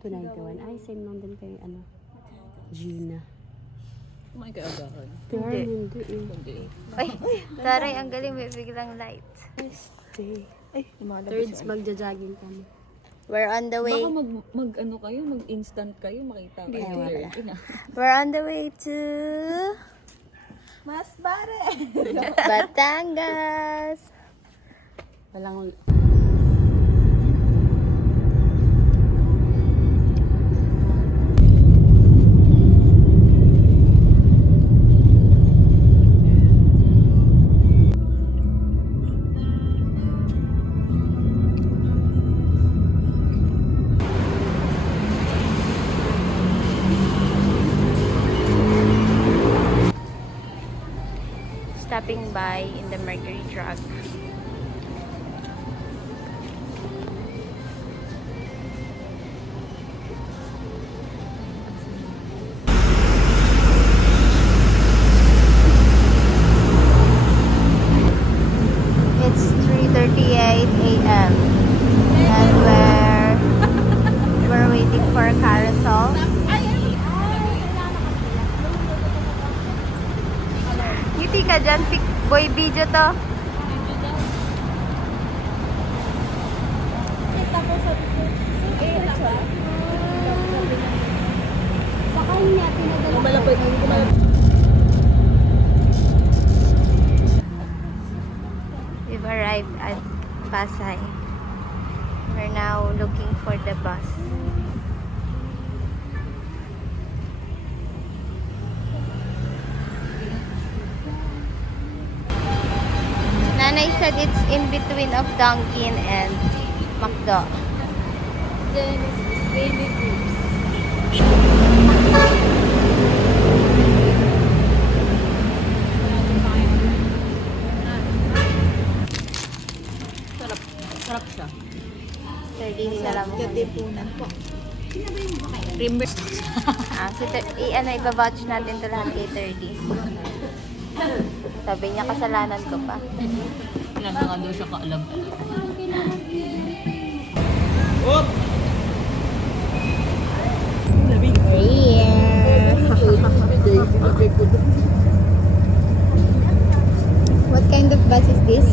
291. Ay, same lang din kay ano. Gina. Kumain kayo agahan. Pero hindi eh. Hindi. Ay, taray, ang galing, may biglang light. Stay. Ay, lumalabas Thirds, yun. magja-jogging kami. We're on the way. Baka ano kayo, mag-instant kayo, makita kayo. Ay, wala. We're on the way to Mas bare! Batangas. Walang... Stopping by in the Mercury truck. It's 3:38 a.m. and we're waiting for a carousel. Ngiti ka dyan, boy video to. Malapit, We've arrived at Pasay. We're now looking for the bus. Nanay said it's in between of Dunkin and McDo. Genesis Daily Groups. Sarap siya. 30 na lang. Katipunan po. Iba-vouch natin to lahat kay 30. Sabi niya, kasalanan ko pa. Ilan na nga daw siya kaalam. What kind of bus is this?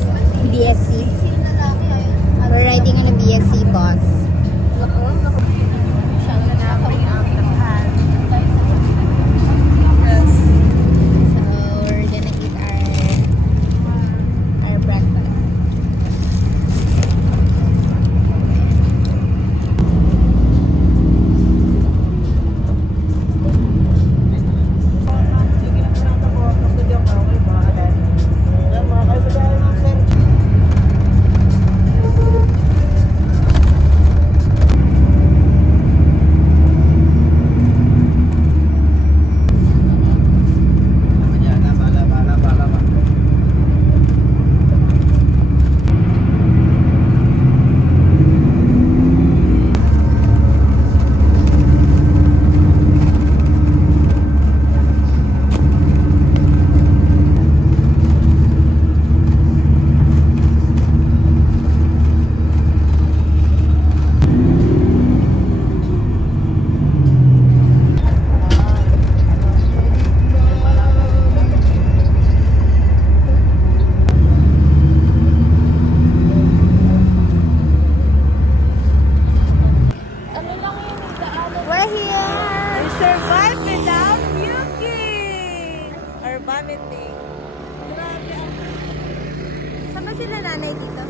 BSC. We're riding on a BSC bus. So we're gonna eat our breakfast. We're here! We survived without Yuki! Our vomiting. Grabe ang... Saan ba sila nanay dito?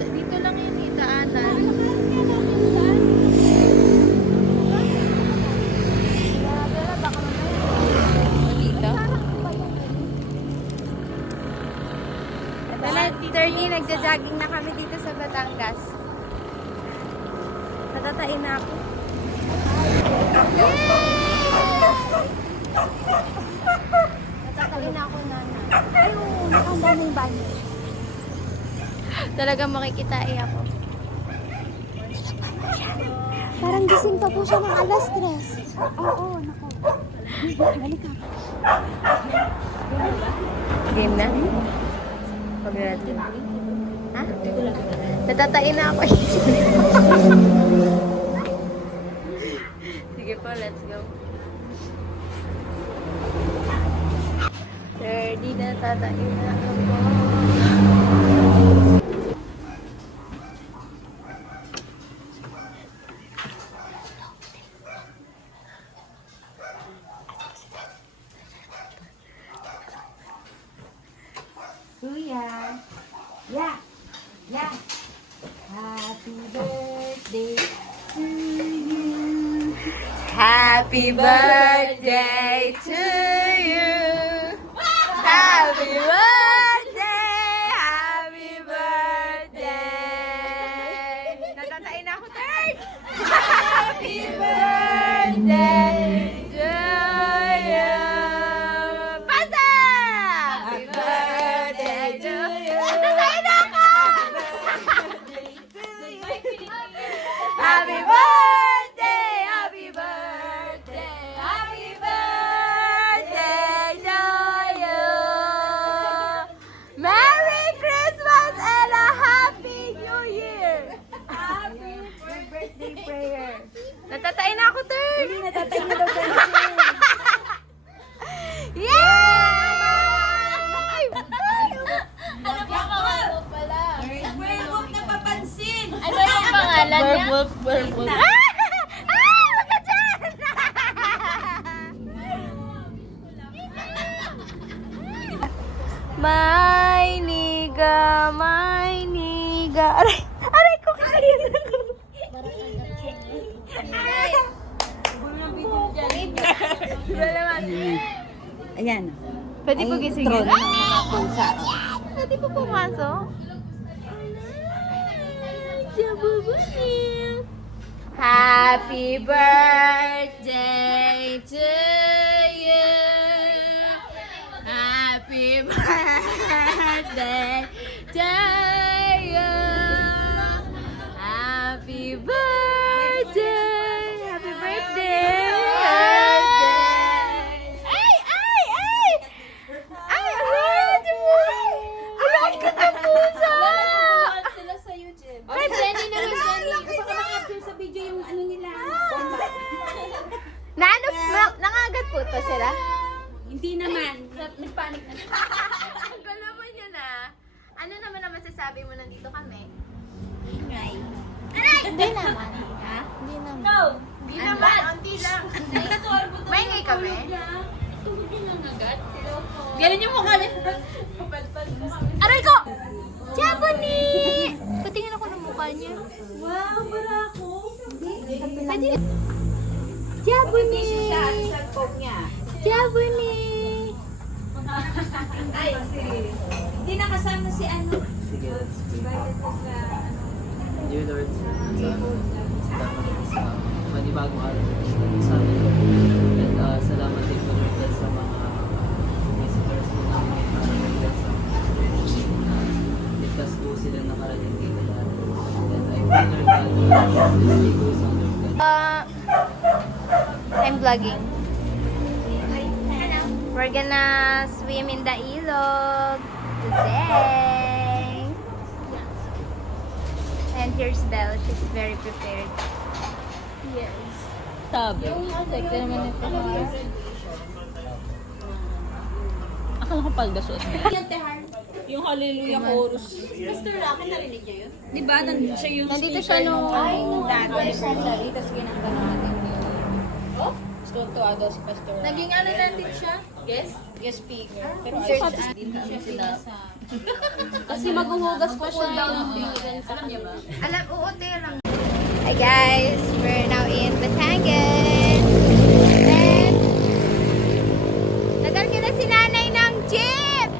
Dito lang yun, itaanan. Dito? Wala, 30, nagja-jogging na kami dito sa Batangas. Natatain na ako. Natatain na ako, nana. Ay, oo, nakanda na yung banyo. Talagang makikitai ako. Parang gising pa po siya ng alas 3. Oo, nako. Halika. Game na? Pag natin. Ha? Natatain na ako. Sige po, let's go. Sir, di na tatain na ako po. Kuya. Yeah. Yeah. Happy birthday to you. Happy birthday to you. Happy birthday. Happy birthday. Natatain ako, third. Happy birthday to you. Pasa! Happy birthday to you. Natatain ako. Happy birthday, happy birthday, happy birthday to you. Merry Christmas and a Happy New Year. Happy birthday prayer. Natatain na ako, third. Hindi, natatay na daw sa Yay! Ano ba pangalan pala? Werewolf na papansin. Ano yung pangalan niya? Werewolf. Ah! Wag ka dyan! May niga, may niga. Aray! Aray ko kayo! Diba naman? Ayan. Pwede po gisingin? Troll ng mga pusa. Pwede po pumasok? Happy birthday to you. Happy birthday to you. Happy birthday. Happy birthday. Ay! Ay! Ay! Ay! Aray! Aray ka na puso! Sila sa YouTube. Ay, Jenny naman, Jenny. Baka ma-capture sa video yung ano nila. Nangagat po to sila? Hindi naman. Nagpanik na. Ang gulo mo niya na. Ano naman ang masasabi mo nandito kami? Ingay. Hindi naman. Ha? Hindi naman. Go! Hindi naman. Unti lang. Maingay kami? Tugod yun lang agad. Hello po. Galing yung mukha niya. Kapalpal mo kami. Aray ko! Jaboni! Patingin ako ng mukha niya. Wow, barako. Pwede. Jaboni! Jaboni! Ay, hindi nakasama si ano. Sige, let's pray. Invited ko sa ano. Dear Lord, salamat po sa panibagong araw sa amin. And salamat din po Lord sa mga visitors po namin para sa ligtas po sila nakarating dito lahat. And I pray Lord God, this day goes on Lord God. I'm vlogging. We're gonna swim in the ilog today. And here's Belle. She's very prepared. Yes. Sabi. Sexy naman ito. Akala ko pagdasot niya. Yung Hallelujah chorus. Pastor Rocky, narinig niya yun? Di ba? Nandito siya yung Nandito siya nung... dati. Tapos ginanda natin yung skulptuado si Pastor Rocky. Naging ano natin siya? Guest speaker. Pero Search ayos din kami sila. kasi maghuhugas ko siya ng Alam niya ba? Alam, oo, terang. Hi guys, we're now in Batangas. And nagal na si nanay ng jeep.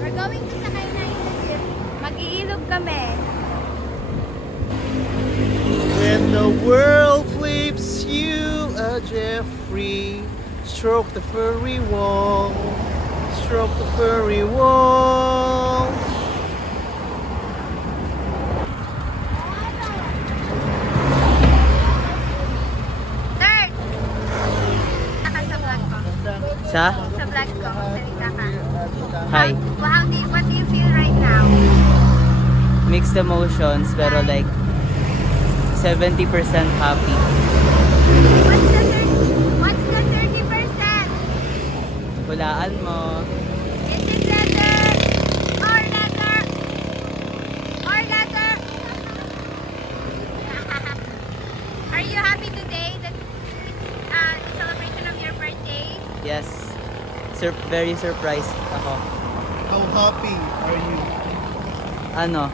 We're going to sakay na yung jeep. Mag-iilog kami. When the world flips you a Jeffrey, stroke the furry wall, stroke the furry wall. Third! Naka sa vlog ko. Sa? Sa vlog ko, salita ka. Hi. What do you feel right now? Mixed emotions pero like 70% happy. What's the 30%? Hulaan mo. Is it letter or letter? Or letter? Are you happy today that it's celebration of your birthday? Yes. Very surprised ako. How happy are you? Ano?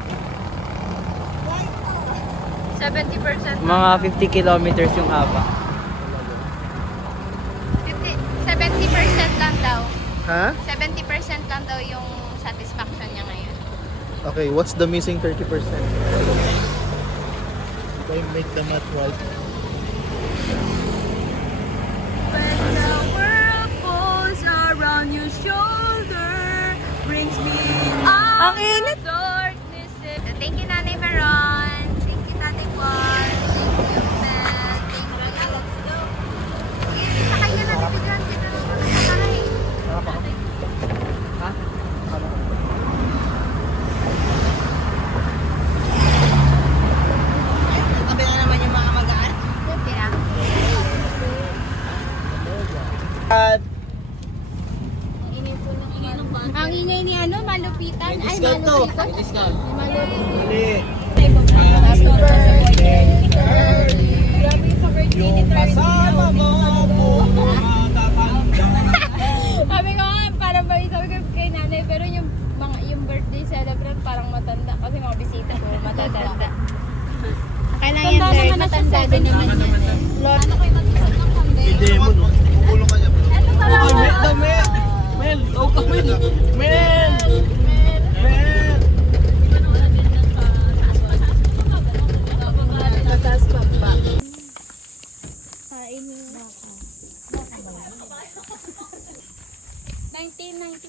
70%. Mga 50 kilometers yung haba. 70% lang daw. Ha? 70% lang daw yung satisfaction niya ngayon. Okay, what's the missing 30%? Did I make the math right? When the world falls around your shoulder, brings me out of darkness. Thank you, Nanay Maron. Thank you, Tatay Juan. Thank you, Mel. Thank you. Sakay ka na, bibigyan kita ng sakay. Ang ingay ni ano, malupitan. Ay, malupitan. Discount. Mali. Kasama mo Sabi ko nga, parang sabi ko kay nanay, pero yung birthday celebrant parang matanda kasi mga bisita ko matatanda. Kailan yan, sir? Matanda din naman yan. Lord. Hindi mo, no? Kukulong ka niya. Dami! Mel! Mel!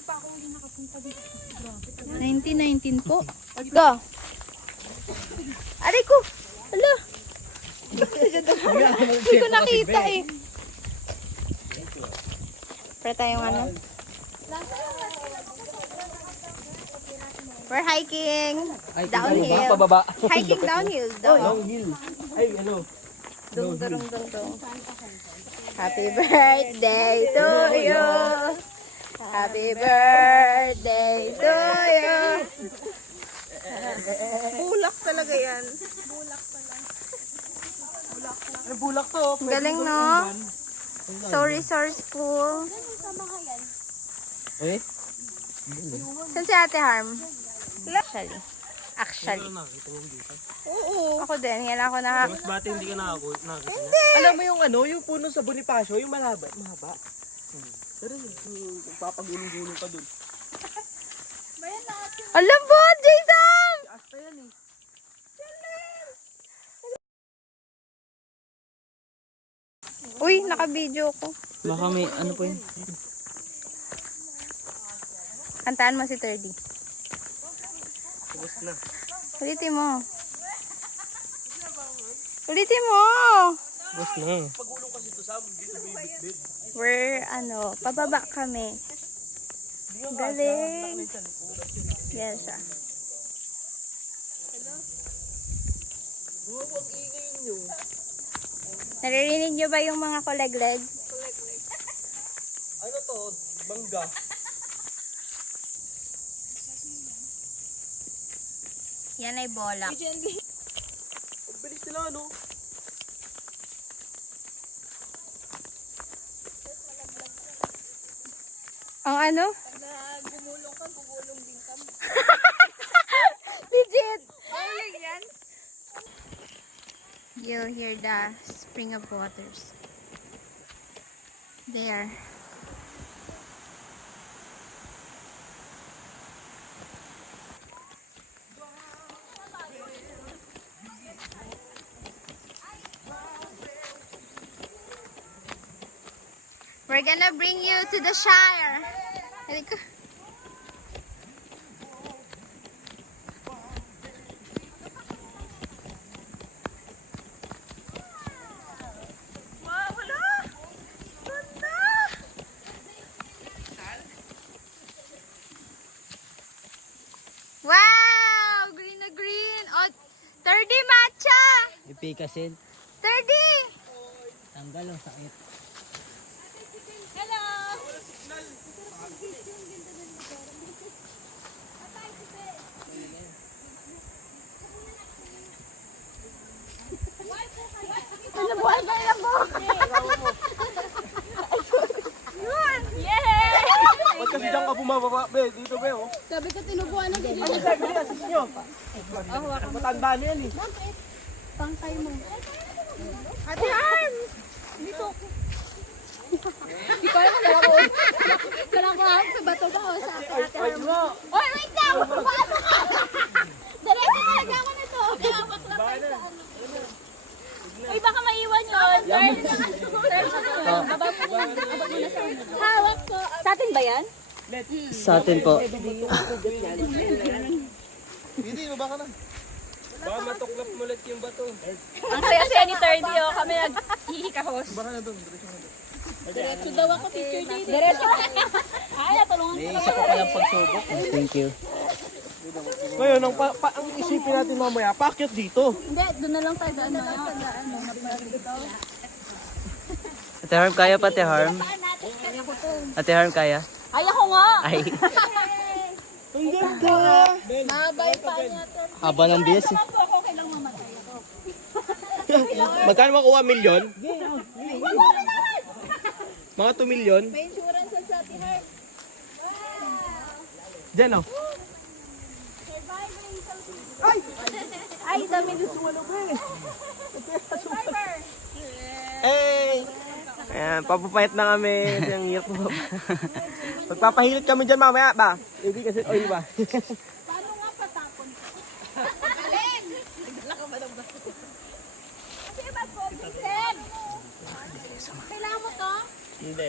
Pa ako hindi nakapunta dito. 1919 po. Go! Aray ko! Hala! Hindi ko nakita eh. Para tayong ano? We're hiking. Downhill. Pababa. Hiking downhill. Downhill. Ay, ano? Dung, dung, dung, dung. Happy birthday to you. Happy birthday to you. Bulak talaga yan. Ay, bulak to. Galing, no? So resourceful. Eh? Saan si Ate Harm? Actually. Oo. Ako din. Yan ako na. Mas bata hindi ka nakakita niya. Alam mo yung ano, yung puno sa Bonifacio, yung mahaba. Pero papagulong-gulong ka dun. Alam po, Jason! Asta yan eh. Uy, naka-video ko. Baka may ano po yun. Kantaan mo si 30. Tapos na. Ulitin mo. Ulitin mo! Tapos na. We're, pababa kami. Galing. Yes, ah. Naririnig nyo ba yung mga kolegleg? Ano to? Bangga. Yan ay bolak. Bilis nila ano? Ang ano? Gumulong ka, gugulong din ka. Legit! Ayun yan. You'll hear the spring of waters. There. We're gonna bring you to the Shire. Halika. Wow, wala! Ganda! Wow! Green na green! Oh, 30 matcha! Pikasin. 30! Tanggal ang sakit. Hello! Ano buhay ba yung buhok? Yay! Ba't kasi dyan ka bumababa, be? Dito, be, oh. Sabi ko tinubuan na din. Ano sabi niya? Assist nyo. Matanda na yan, eh. Pangkay mo. Ate Harm! Hindi ko alam kung ako. Kailangan ko sa bato ba o sa ate Ay, mo. Oy, wait lang! Paano ka? Diretso talaga ako nito. Ay, baka maiwan yun. Hawak ko. Sa atin ba yan? Sa atin po. Hindi, baba ka na. Baka matuklap mo ulit yung bato. Ang saya-saya ni 30 oh. Kami naghihikahos. Baka na doon. Diretso daw ako, Teacher J. Diretso. Ay, natulungan May isa ko palang pagsubok. Thank you. Ngayon, ang isipin natin mamaya, pakyat dito. Hindi, doon na lang tayo daan na. Ate Harm, kaya pa, Ate Harm? Ate Harm, kaya? Ay, ako nga. Ay, Ang ganda! Mabay pa niya. haba ng bias eh. Ako kailang mamatay ako. Magkano makuha? Milyon? Mga 2 milyon? May insurance sa ate Harm. Diyan, oh. Ay, dami din. Hey! Ayan, papapayat na kami. Ang hirap mo. Magpapahilit kami dyan mamaya ba? Hindi kasi oil ba? Paano nga patapon? Alin! Kasi ba ko? Seb! Kailangan mo to? Hindi.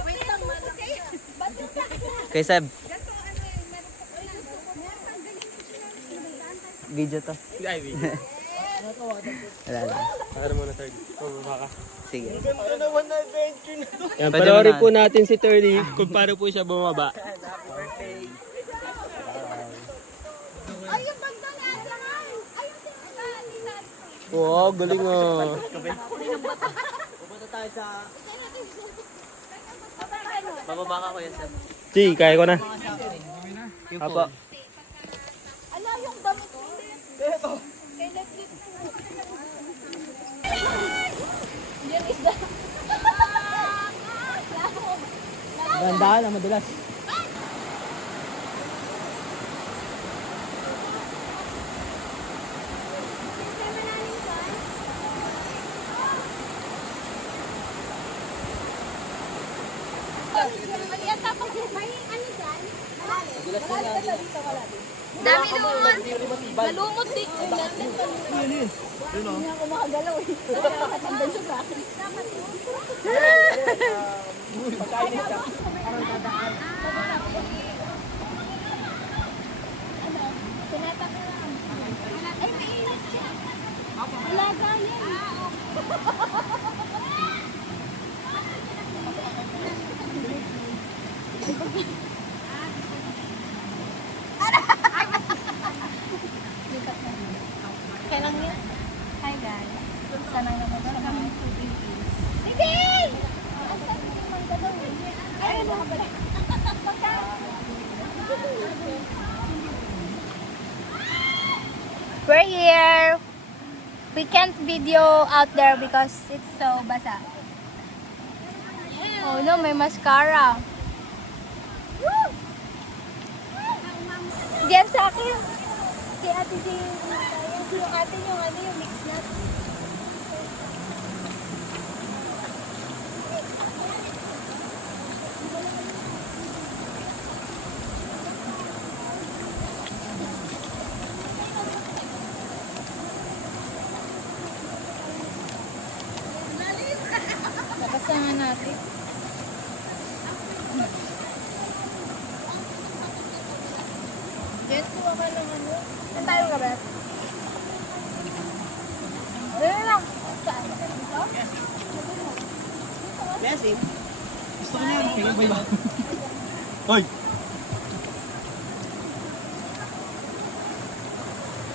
Wait lang, malaki. Kay Seb. Video to. Ivy. Wala lang. Para muna, third. Bumaba ka. Sige. Ganda naman na adventure na to. Yan, Pwede panoorin mo na. po natin si 30 kung paano po siya bumaba. Ay, yung bag doon, Ate Harm! Ay, yung tinatali. Wow, galing ah. Pupunta tayo sa... Bababa ka, Kuya Seb. Si, kaya ko na. Yung Apo. phone. Ano yung damit ko? Yan isda. Dahan-dahan na madulas. Maliit tapos may ano dyan? Dami doon. Malumot din. Hindi ako makagalaw eh. Nakatambay siya sa akin. Tinatakuan. Ay, mainit siya. Alaga yan. Kailan yun? Hi guys. Sana naman na kami tubig is. Sige! Ay, ano ka pala? We're here. We can't video out there because it's so basa. Oh no, may mascara. Woo! Diyan sa akin. Kay Ate Jane. Yung ate yung ano yung mix nut. Kasama natin. Yes, kuha ka ng ano. Saan tayo ka ba? Dali lang. Saan? Dito? Messi. Gusto ko niyan. Kaya ba iba? Hoy!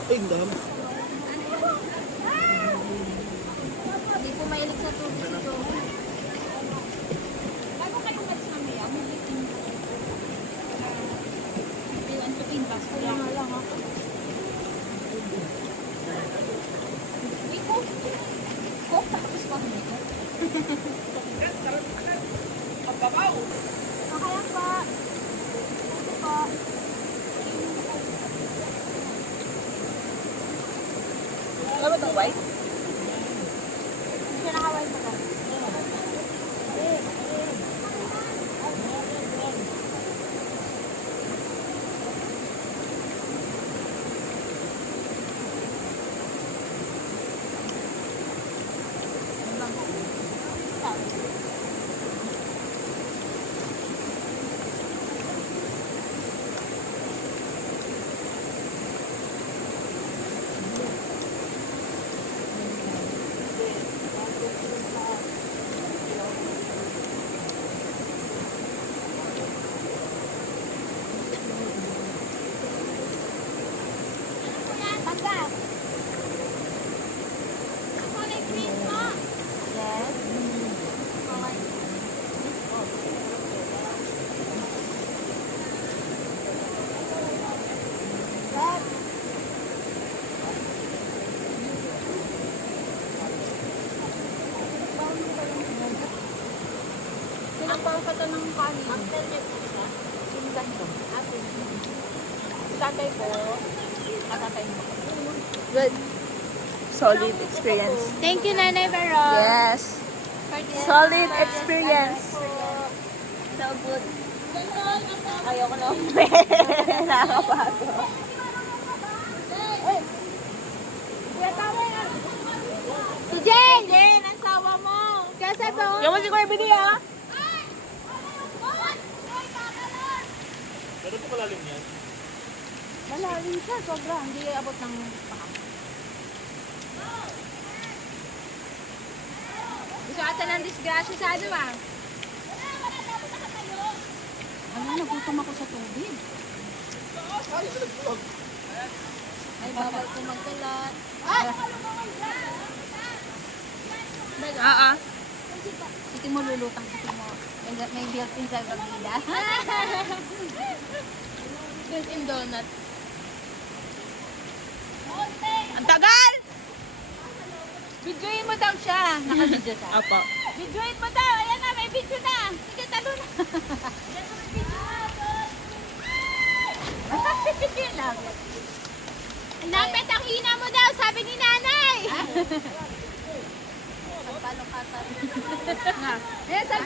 Ay, ang dami. Hindi po mahilig sa tubig si Joey. Bago kayo umalis mamaya, may litin. Bilang to inbox ko lang. Ko, tapos pa dito. Kaya pa. Ano ba itong white? Siya nakaway pa ka. Pagka. Ako na green mo. Yes. Pinagpapata ng kanin. After niya po siya. Sindan ko. After niya. Tatay ko. Tatay mo. Good. Solid experience. Thank you, Nanay Veron. Yes. Solid experience. So good. Ayoko na umuwi. Nakakapagod. Si Jane! Jane, ang sawa mo. Kasi to. Yung mo si Kuya Bini, ah. Pero po kalalim yan. Malalim siya. Sobra. Hindi abot ng paa. Gusto ata ng disgrasya sa ano ah. Ano, nagutom ako sa tubig. Ay, bawal ko magkalat. Sige mo, lulutang sige mo. May built-in sa gabida. Built-in donut. Ang tagal! Videoin mo daw siya. Naka-video siya. Apo. Videoin mo daw. Ayan na, may video na. Sige, talo na. Lapit ang hina mo daw, sabi ni nanay.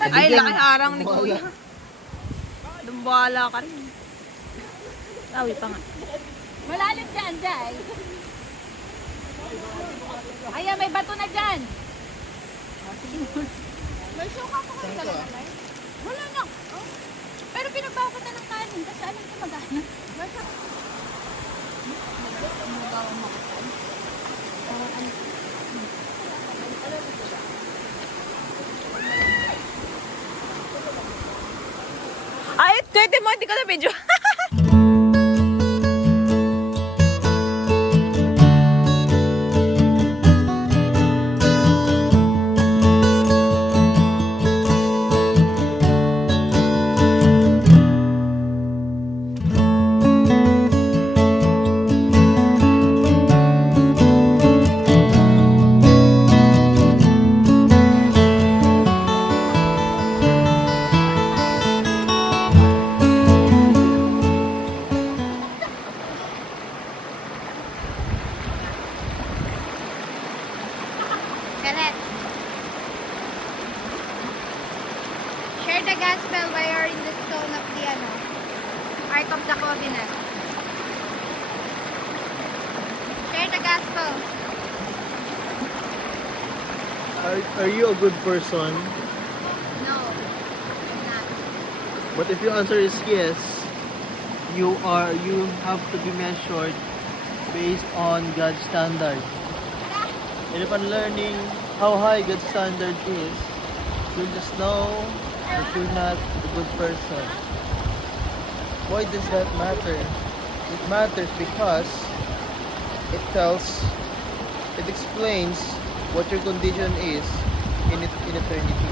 Ay, laki harang ni Kuya. Dumbala ka rin. Tawi pa nga. Malalim dyan, Jai. Ayan, may bato na dyan. May suka ko kayo talaga. Wala na. Oh. Pero pinagbawa ko na ng kanin kasi alam ko mag-ano. Ay, kwente mo, hindi ko na video. Correct. Share the gospel by you are in the stone of the Ark of the Covenant. Share the gospel. Are you a good person? No, I'm not. But if your answer is yes, you have to be measured based on God's standard. And upon learning how high God's standard is, you'll just know that you're not a good person. Why does that matter? It matters because it explains what your condition is in eternity.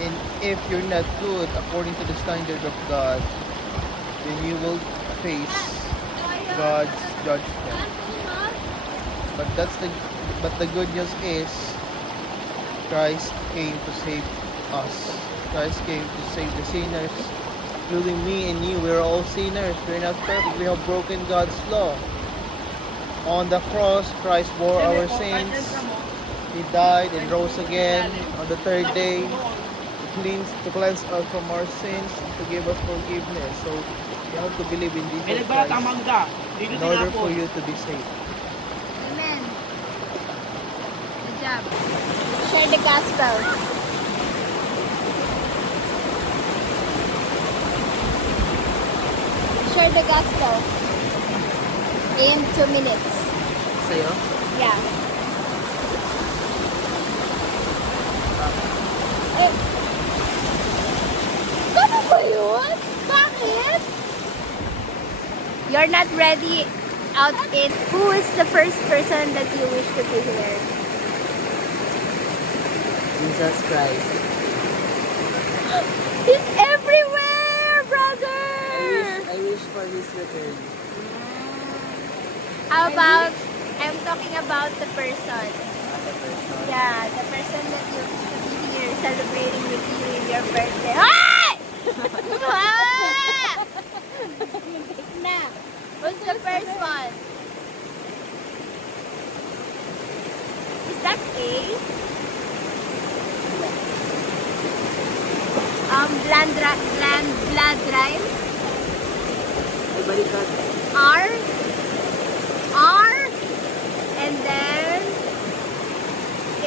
And if you're not good according to the standard of God, then you will face God's judgment. But the good news is Christ came to save us. Christ came to save the sinners, including me and you. We're all sinners. We're not perfect. We have broken God's law. On the cross, Christ bore our sins. He died and rose again on the third day to cleanse us from our sins, to give us forgiveness. So you have to believe in Jesus Christ in order for you to be saved. Amen. Good job. Share the gospel. Share the gospel. In 2 minutes. Sa'yo? Yeah. Eh. Ano ba yun? Bakit? You're not ready out in. Who is the first person that you wish to be here? Jesus Christ. He's everywhere, brother! I wish for his return. How about, I'm talking about the person. The person. Yeah, the person that you wish to be here celebrating with you in your birthday. Hi! Na. Who's the first one? Is that A? Blood drive? Ay, balikat. R? R? And then A?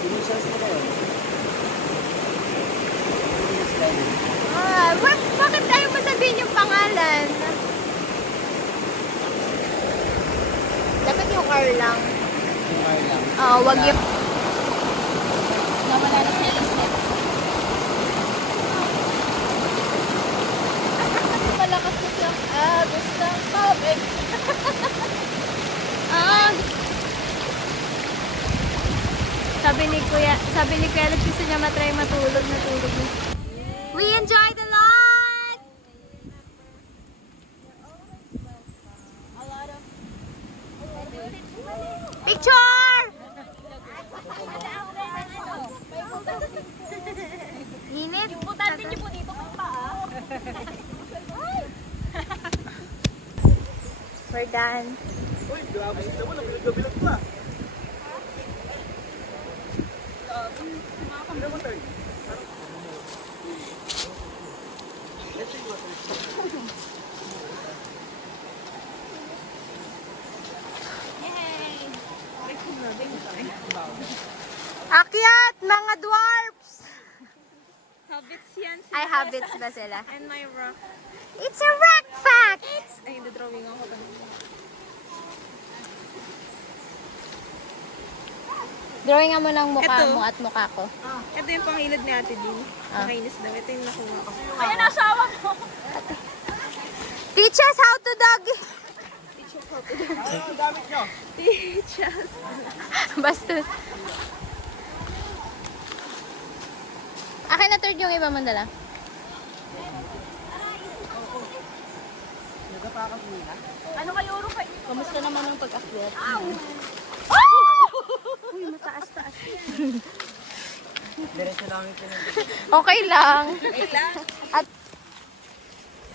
Initials mo na yun. Initials na yun. Bakit tayo masabihin yung pangalan? Dapat yung R lang. Yung R lang. Oo, wag yung... Nawala na sa isip. Malakas na siyang gusto ko. Sabi ni Kuya Alex, gusto niya matry matulog. We enjoyed a lot! Picture! Init? Importante niyo po dito kung paa. We're done. Uy, grabe sila mo. Nagbilag pa. Akyat, mga dwarfs! Habits yan. Ay, habits ba sila? And my rock. It's a rock fact! Ay, drawing ako. Drawing mo ng mukha Ito. mo at mukha ko. Ito yung pangilad ni Ate Dee. Nakainis daw. Ito yung nakuha ko. Ayan, asawa mo. Teach us how to dog. Ano gamit nyo? Teach us. Bastos. Akin na third yung iba mong dala. Ano kayo, Rufa? Kamusta naman ang pag-akyat? Uy, mataas-taas. Diretso namin pinag- Okay lang.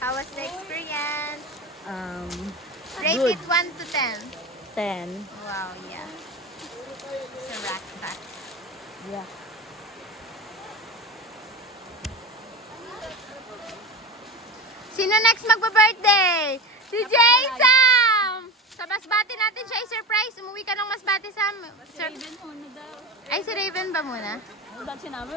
How was the experience? Um, Rate Good. it 1 to 10. 10. Wow, yeah. It's a rock fact. Yeah. Sino next magpa-birthday? Si Jason! Sa Masbate natin siya i-surprise. Umuwi ka ng Masbate, Sam. Raven muna daw. Ay, si Raven ba muna? Ano daw sinabi?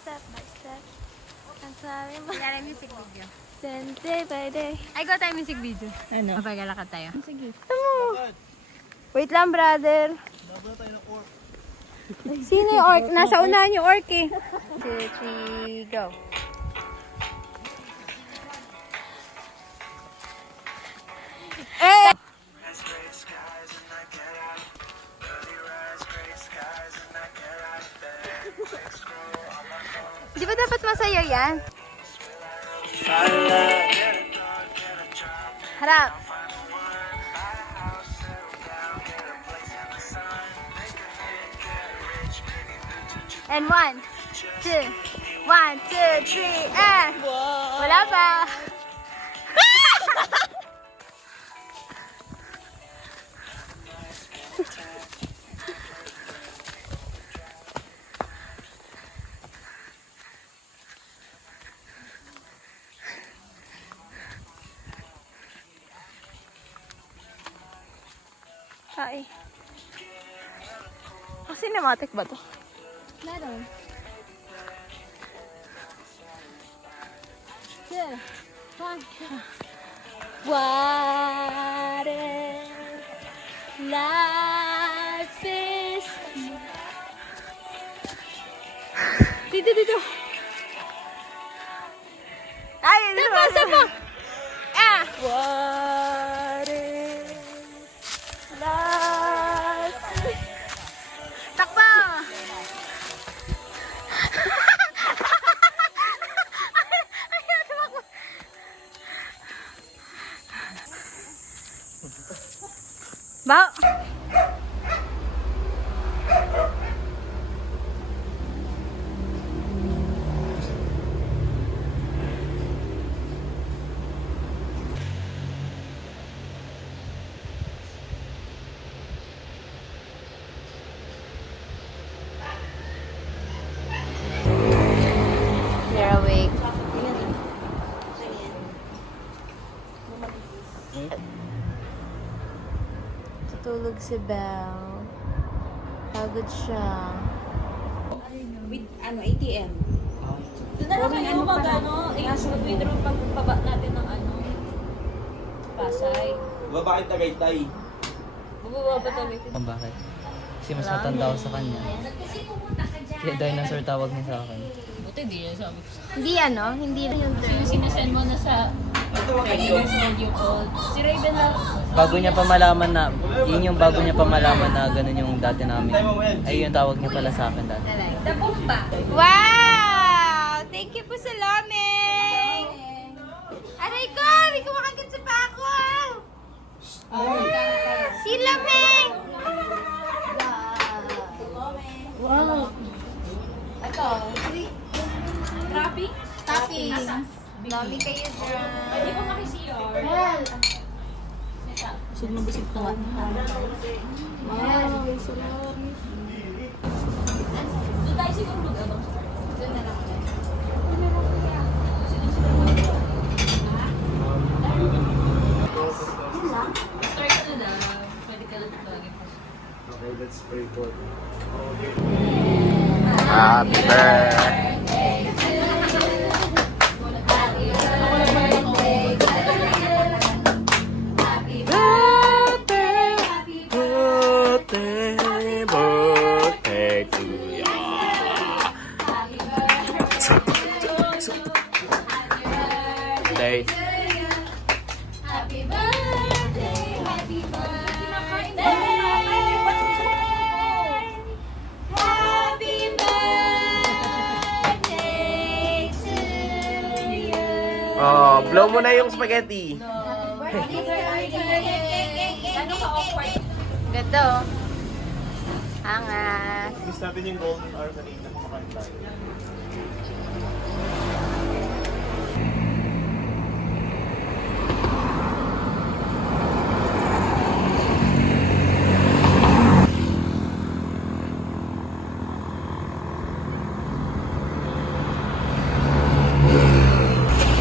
Step by step. I'm sorry Kaya music video. Day by day. Ay, go tayo music video. Ano? Mapagalakad tayo. Sige. Wait lang, brother. Sino yung orc? Nasa unahan yung orc eh. 2, 3, go. Eh! Di ba dapat masaya yan? Harap. And 1, 2, 1, 2, 3, and... Wala pa. Hi. Cinematic ba to? Meron. 2, 1. What if life is... Dito. Ay, Sapa! Ah! What if life is... Takbo! Ba? They're awake. Tutulog si Belle. Pagod siya. With ATM. Doon na lang kayo withdraw pagbaba natin ng Pasay. Bakit Tagaytay? Bubaba pa tayo. Kung bakit? Kasi mas matanda ako sa kanya. Kaya dinosaur tawag niya sa akin. Buti di yan sabi ko. Hindi yung Yung sinasend mo na sa 10 years old yung old. Si Raven lang. Bago niya pa malaman na, yun yung bago niya pa malaman na ganun yung dati namin. Ay yung tawag niya pala sa akin dati. The Bomba. Wow! Thank you po sa lamig! Aray ko! May kumakagat sa pako! Si Lamig! Wow. Ito. Grabe. Topping! Mami kayo dyan. Hindi ko makisiyor. Sino mo bisig to? Wow, salamat. Doon tayo siguro mag-abang. Doon na lang. Start ka na. Pwede ka lang tawagin po. Okay, let's pray for Happy birthday! Happy birthday! Happy birthday to you! Oh, blow mo na yung spaghetti. Ganda oh. Angas. Miss natin yung golden hour kanina. Kumakain tayo.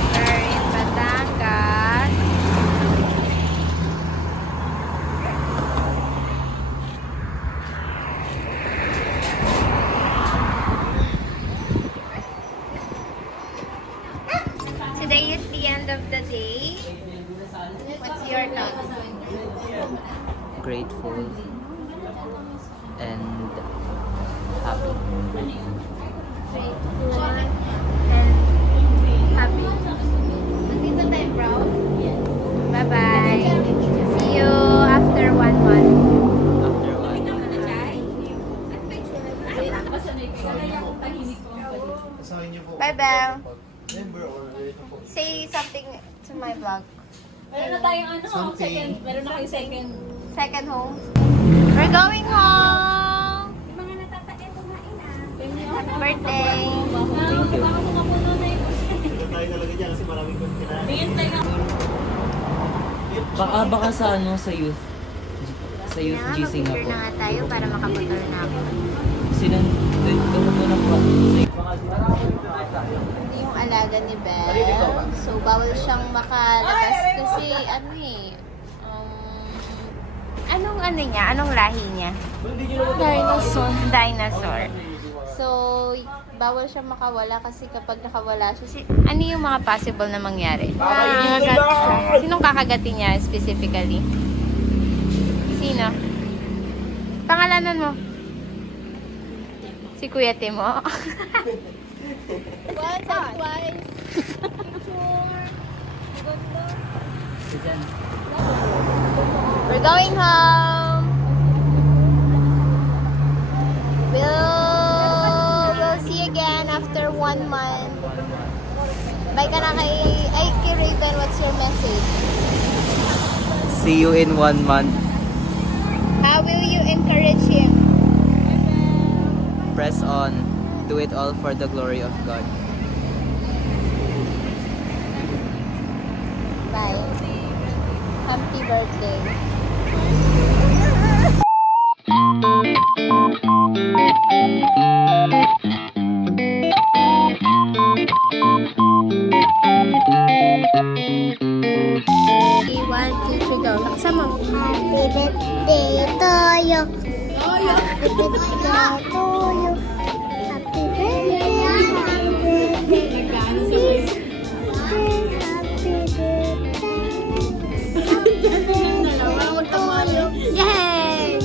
We're in Batangas. end of the day, what's your thoughts? Grateful and happy. Grateful and happy. Nandito tayo, bro? Yes. Bye-bye. See you after 1 month. After one. Bye, Belle. Say something to my vlog. Meron na tayong ano, second. Meron na kayong second. Second home. We're going home. Happy birthday. Thank you. Baka sa ano, sa youth GC nga Mag-picture po. na nga tayo para makamotor na ako. Gano'n na po. Hindi yung alaga ni Belle. So, bawal siyang makalabas kasi ano eh. Anong lahi niya? Dinosaur. So, bawal siya makawala kasi kapag nakawala siya, ano yung mga possible na mangyari? Kakagat siya. Sinong kakagatin niya specifically? Sino? Pangalanan mo? Si Kuya Timo. Once and twice. We're going home. We'll see you again after 1 month. Bye ka na kay Raven. What's your message? See you in 1 month. How will you encourage him? Press on. Do it all for the glory of God. Bye. Happy birthday. One, two, three, go. Laksa mo. Happy birthday to you. Happy birthday to you. Happy birthday. Happy birthday. Yay!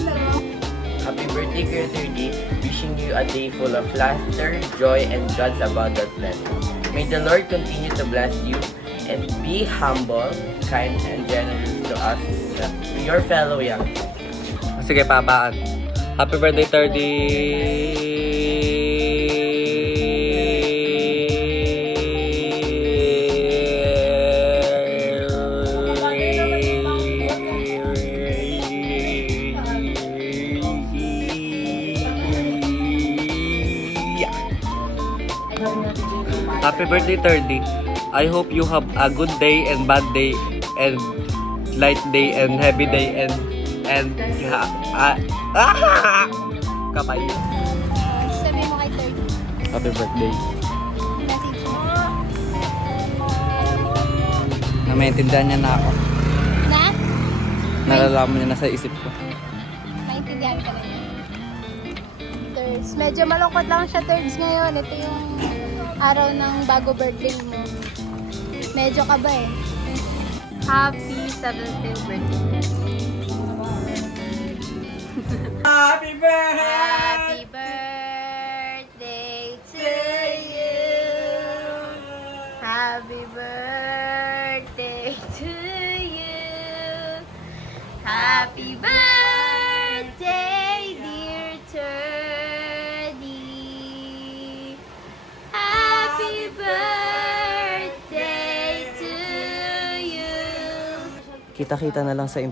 Happy birthday, Kuya 30. Wishing you a day full of laughter, joy, and God's abundant blessing. May the Lord continue to bless you and be humble, kind, and generous to us, your fellow young. Sige, papaan. Happy birthday, 30. Happy birthday, 30. I hope you have a good day and bad day and light day and heavy day and kapay. Sabi mo kay 30. Happy birthday. Message mo. Na maintindihan niya na ako. Na? Nalalaman niya na sa isip ko. Naintindihan ka na niya. Thirds. Medyo malungkot lang siya thirds ngayon. Ito yung araw ng bago birthday mo. Medyo ka ba eh. Happy 17th birthday. Happy birthday! Happy birthday to you. Happy birthday to you. Happy birthday, dear Turdy. Happy birthday to you. Kita-kita na lang sa